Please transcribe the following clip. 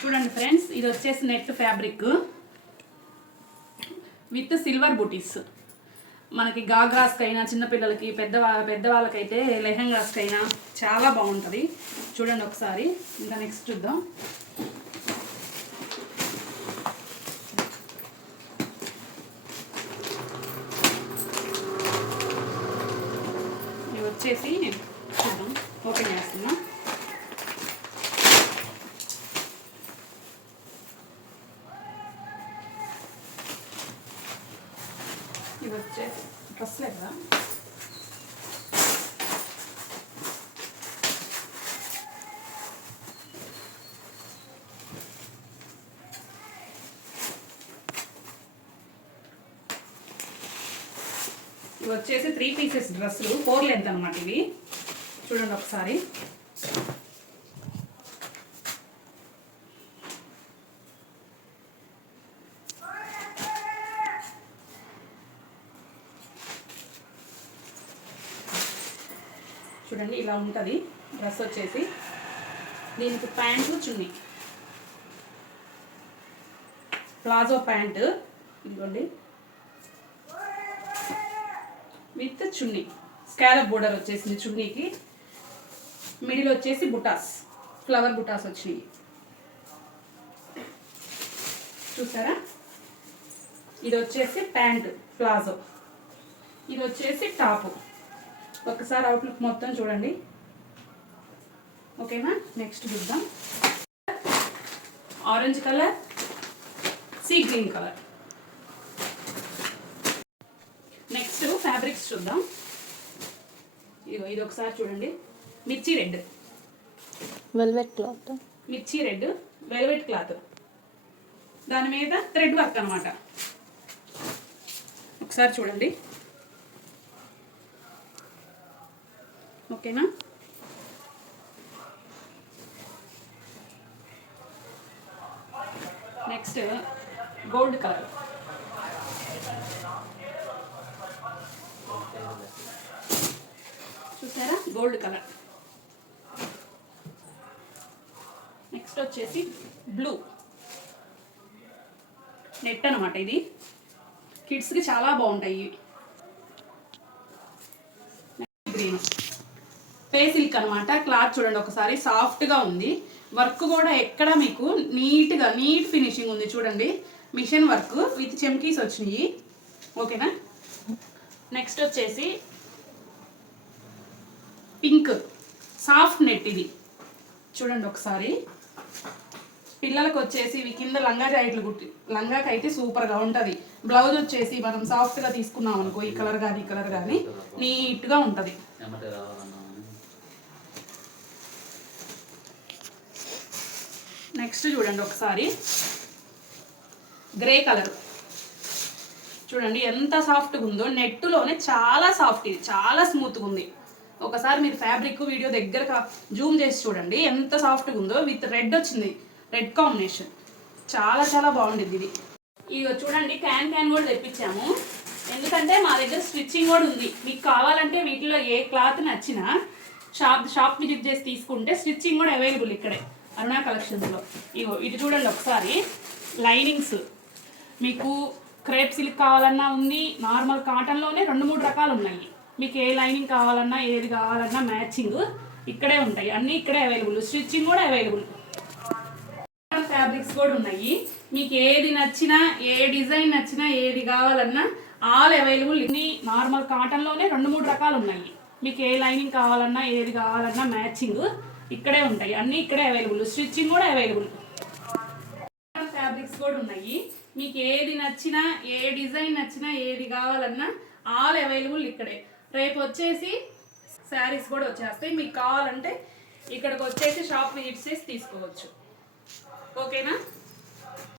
చూడండి ఫ్రెండ్స్ ఇది వచ్చేసి net fabric. With silver booties. మనకి గాగ్రాస్కైనా చిన్నపిల్లలకి పెద్ద పెద్దవాళ్ళకైతే లెహంగాస్కైనా చాలా బాగుంటుంది. చూడండి ఒకసారి ఇంకా నెక్స్ట్ చూద్దాం. ఇవి వచ్చేసి చూద్దాం ఓపెన్ చేస్తున్నాం. ఇవి వచ్చే డ్రెస్లే కదా ఇవి వచ్చేసి త్రీ పీసెస్ డ్రెస్సులు ఫోర్ లెంత్ అనమాట ఇవి. చూడండి ఒకసారి. చూడండి ఇలా ఉంటుంది. డ్రెస్ వచ్చేసి. దీనికి ప్యాంటు చున్నీ. Palazzo pant. ఇదిగోండి. విత్ చున్నీ. స్కాలప్ బోర్డర్ వచ్చేసింది చున్నీకి. మిడిల్ వచ్చేసి బుటాస్. ఫ్లవర్ బుటాస్ వచ్చినాయి. చూసారా? ఇది వచ్చేసి ప్యాంటు ప్లాజో. ఇది వచ్చేసి టాపు. ఒకసారి అవుట్లుక్ మొత్తం చూడండి. ఓకేనా నెక్స్ట్ చూద్దాం. Orange colour sea green colour next fabrics చూద్దాం. ఇదిగో ఇది ఒకసారి చూడండి. మిర్చి రెడ్ వెల్వెట్ క్లాత్ మిర్చి రెడ్ వెల్వెట్ క్లాత్ దాని మీద థ్రెడ్ వర్క్ అనమాట ఒకసారి చూడండి. ఓకేనా? నెక్స్ట్ గోల్డ్ కలర్ చూసారా? గోల్డ్ కలర్ నెక్స్ట్ వచ్చేసి బ్లూ నెట్ అనమాట ఇది. కిడ్స్కి చాలా బాగుంటాయి గ్రీన్ పే సిల్క్ అనమాట క్లాత్ చూడండి ఒకసారి. సాఫ్ట్గా ఉంది. వర్క్ కూడా ఎక్కడ మీకు నీట్గా నీట్ ఫినిషింగ్ ఉంది చూడండి. మిషన్ వర్క్ విత్ చెమ్కీస్ వచ్చినాయి. ఓకేనా? నెక్స్ట్ వచ్చేసి పింక్. సాఫ్ట్ నెట్ ఇది. చూడండి ఒకసారి. పిల్లలకు వచ్చేసి ఇవి కింద లంగా జాకెట్లు కుట్టి లంగాకి అయితే సూపర్గా ఉంటుంది. బ్లౌజ్ వచ్చేసి మనం సాఫ్ట్గా తీసుకున్నాం అనుకో ఈ కలర్ కానీ ఈ కలర్ కానీ నీట్గా ఉంటుంది. నెక్స్ట్ చూడండి ఒకసారి. గ్రే కలర్ చూడండి ఎంత సాఫ్ట్గా ఉందో. నెట్టులోనే చాలా సాఫ్ట్ ఇది. చాలా స్మూత్గా ఉంది. ఒకసారి మీరు ఫ్యాబ్రిక్ వీడియో దగ్గర జూమ్ చేసి చూడండి. ఎంత సాఫ్ట్గా ఉందో. విత్ రెడ్ వచ్చింది. రెడ్ కాంబినేషన్ చాలా చాలా బాగుండేది ఇది. ఇదిగో చూడండి క్యాన్ క్యాన్ కూడా తెప్పించాము. ఎందుకంటే మా దగ్గర స్టిచ్చింగ్ కూడా ఉంది. మీకు కావాలంటే వీటిలో ఏ క్లాత్ నచ్చినా షాప్ షాప్ విజిట్ చేసి తీసుకుంటే స్టిచ్చింగ్ కూడా అవైలబుల్ ఇక్కడే. అరుణా కలెక్షన్స్లో. ఇగో ఇది చూడండి ఒకసారి. లైనింగ్స్. మీకు క్రేప్ సిల్క్ కావాలన్నా ఉంది నార్మల్ కాటన్లోనే రెండు మూడు రకాలు ఉన్నాయి. మీకు ఏ లైనింగ్ కావాలన్నా ఏది కావాలన్నా మ్యాచింగ్ ఇక్కడే ఉంటాయి. అన్నీ ఇక్కడే అవైలబుల్ స్టిచ్చింగ్ కూడా అవైలబుల్ ఫ్యాబ్రిక్స్ కూడా ఉన్నాయి. మీకు ఏది నచ్చినా ఏ డిజైన్ నచ్చినా ఏది కావాలన్నా ఆల్ అవైలబుల్ ఇన్ని నార్మల్ కాటన్లోనే రెండు మూడు రకాలు ఉన్నాయి. మీకు ఏ లైనింగ్ కావాలన్నా ఏది కావాలన్నా మ్యాచింగ్. ఇక్కడే ఉంటాయి. అన్నీ ఇక్కడే అవైలబుల్ స్టిచ్చింగ్ కూడా అవైలబుల్ ఫ్యాబ్రిక్స్ కూడా ఉన్నాయి. మీకు ఏది నచ్చినా ఏ డిజైన్ నచ్చినా ఏది కావాలన్నా ఆల్ అవైలబుల్ ఇక్కడే. రేపు వచ్చేసి శారీస్ కూడా వచ్చేస్తాయి. మీకు కావాలంటే ఇక్కడికి వచ్చేసి షాప్ విజిట్ చేసి తీసుకోవచ్చు. ఓకేనా